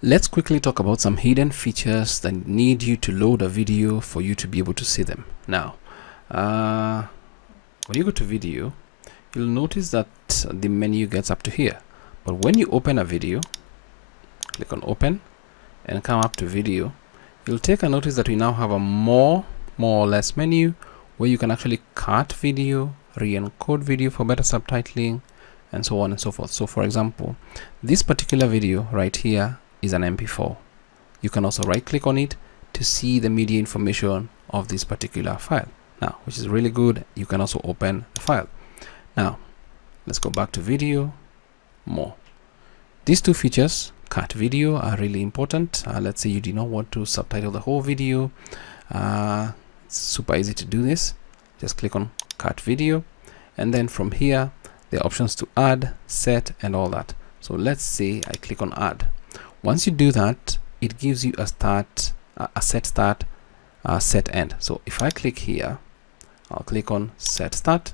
Let's quickly talk about some hidden features that need you to load a video for you to be able to see them. Now, when you go to video, you'll notice that the menu gets up to here. But when you open a video, click on open and come up to video, you'll take a notice that we now have a more or less menu where you can actually cut video, re-encode video for better subtitling, and so on and so forth. So for example, this particular video right here is an MP4. You can also right click on it to see the media information of this particular file. Now, which is really good. You can also open the file. Now, let's go back to video, more. These two features, cut video, are really important. Let's say you do not want to subtitle the whole video. It's super easy to do this. Just click on cut video, and then from here, there are options to add, set, and all that. So let's say I click on add. Once you do that, it gives you a start, a set start, set end. So if I click here, I'll click on set start,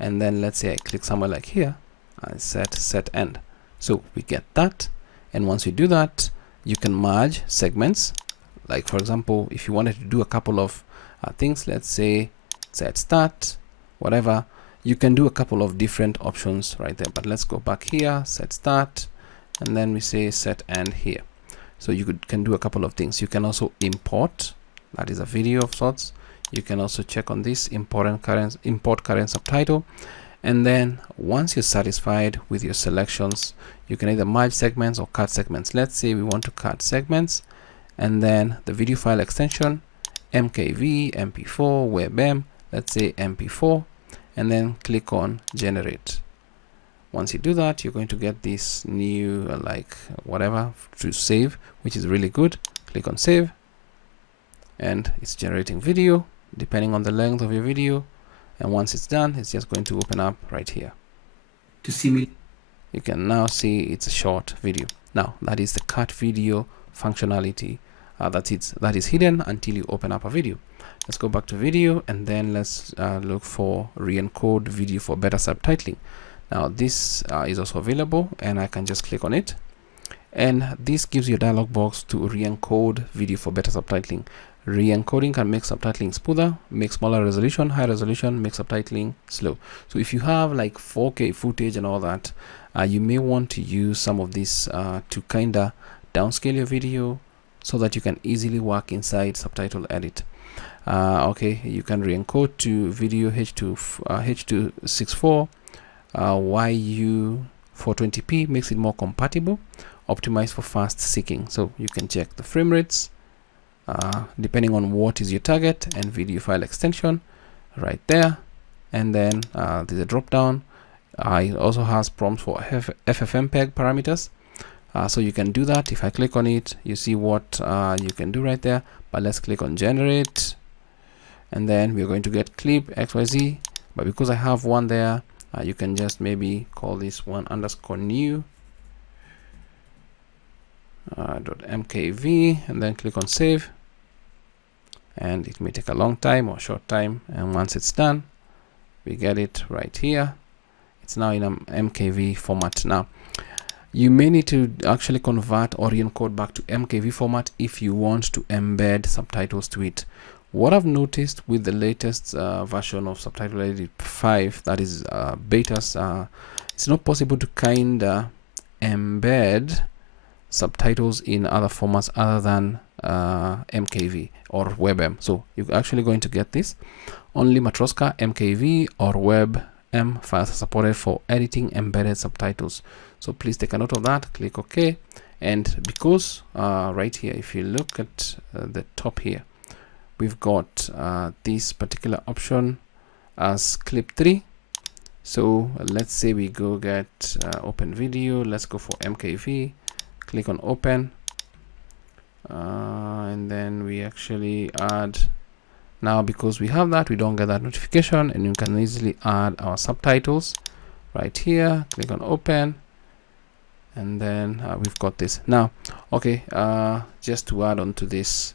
and then let's say I click somewhere like here, I set end. So we get that, and once you do that, you can merge segments. Like for example, if you wanted to do a couple of things, let's say set start, whatever, you can do a couple of different options right there. But let's go back here, set start, and then we say set end here. So you can do a couple of things. You can also import, that is a video of sorts. You can also check on this import current subtitle, and then once you're satisfied with your selections, you can either merge segments or cut segments. Let's say we want to cut segments, and then the video file extension MKV, MP4, WebM, let's say MP4, and then click on generate. Once you do that, you're going to get this new like whatever to save, which is really good. Click on save, and it's generating video depending on the length of your video, and once it's done, it's just going to open up right here. To see me, you can now see it's a short video. Now that is the cut video functionality that is hidden until you open up a video. Let's go back to video, and then let's look for re-encode video for better subtitling. Now this is also available, and I can just click on it, and this gives you a dialog box to re-encode video for better subtitling. Re-encoding can make subtitling smoother, make smaller resolution, high resolution, make subtitling slow. So if you have like 4K footage and all that, you may want to use some of this to kinda downscale your video so that you can easily work inside subtitle edit. Okay, you can re-encode to video H.264, YU 420p makes it more compatible, optimized for fast seeking. So you can check the frame rates depending on what is your target, and video file extension right there, and then there's a drop down. It also has prompts for FFmpeg parameters, so you can do that. If I click on it, you see what you can do right there. But let's click on generate, and then we're going to get clip XYZ. But because I have one there, you can just maybe call this one _new .mkv, and then click on save, and it may take a long time or short time, and once it's done, we get it right here. It's now in an MKV format. Now you may need to actually convert or encode back to MKV format if you want to embed subtitles to it. What I've noticed with the latest version of Subtitle Edit 5, that is betas, it's not possible to kinda embed subtitles in other formats other than MKV or WebM. So you're actually going to get this. Only Matroska, MKV, or WebM files are supported for editing embedded subtitles. So please take a note of that. Click OK. And because right here, if you look at the top here, we've got this particular option as clip 3. So let's say we go get open video. Let's go for MKV. Click on open, and then we actually add. Now because we have that, we don't get that notification, and you can easily add our subtitles right here. Click on open, and then we've got this. Now okay, just to add on to this,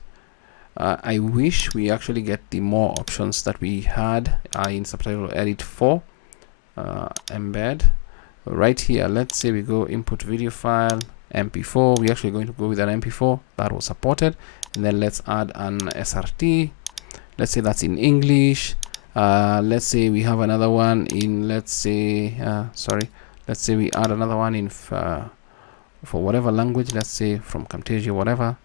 I wish we actually get the more options that we had in Subtitle Edit 4 embed. Right here, let's say we go input video file MP4. We're actually going to go with an MP4 that was supported, and then let's add an SRT. Let's say that's in English. Let's say we have another one in, let's say we add another one in for whatever language, let's say from Camtasia, whatever.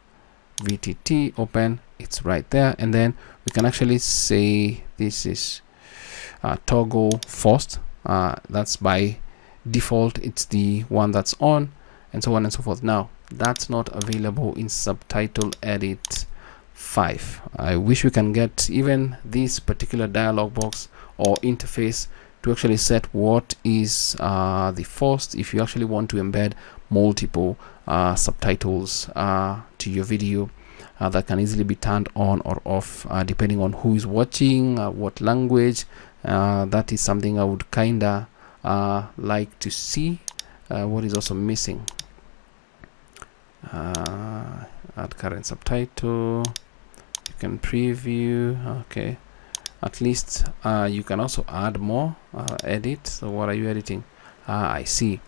VTT, open, it's right there. And then we can actually say this is toggle forced. That's by default, it's the one that's on, and so on and so forth. Now that's not available in Subtitle Edit 5. I wish we can get even this particular dialog box or interface to actually set what is the forced if you actually want to embed multiple subtitles to your video. That can easily be turned on or off depending on who is watching, what language. That is something I would kinda like to see. What is also missing? Add current subtitle. You can preview. Okay, at least you can also add more. Edit. So what are you editing? I see.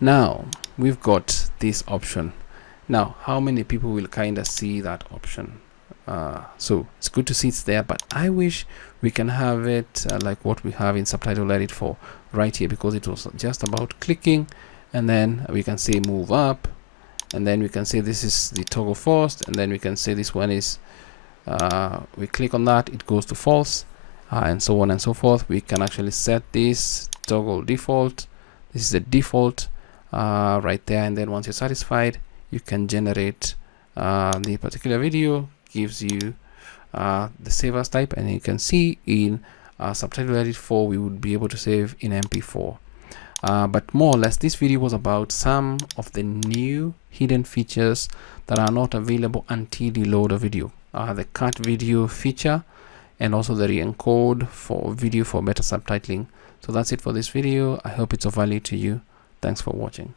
Now we've got this option. Now how many people will kind of see that option? So it's good to see it's there, but I wish we can have it like what we have in Subtitle Edit 4 right here, because it was just about clicking, and then we can say move up, and then we can say this is the toggle forced, and then we can say this one is we click on that, it goes to false, and so on and so forth. We can actually set this toggle default. This is the default right there, and then once you're satisfied, you can generate the particular video. Gives you the save as type, and you can see in Subtitle Edit 4 we would be able to save in MP4. But more or less this video was about some of the new hidden features that are not available until you load a video. The cut video feature, and also the re-encode for video for better subtitling. So that's it for this video. I hope it's of value to you. Thanks for watching.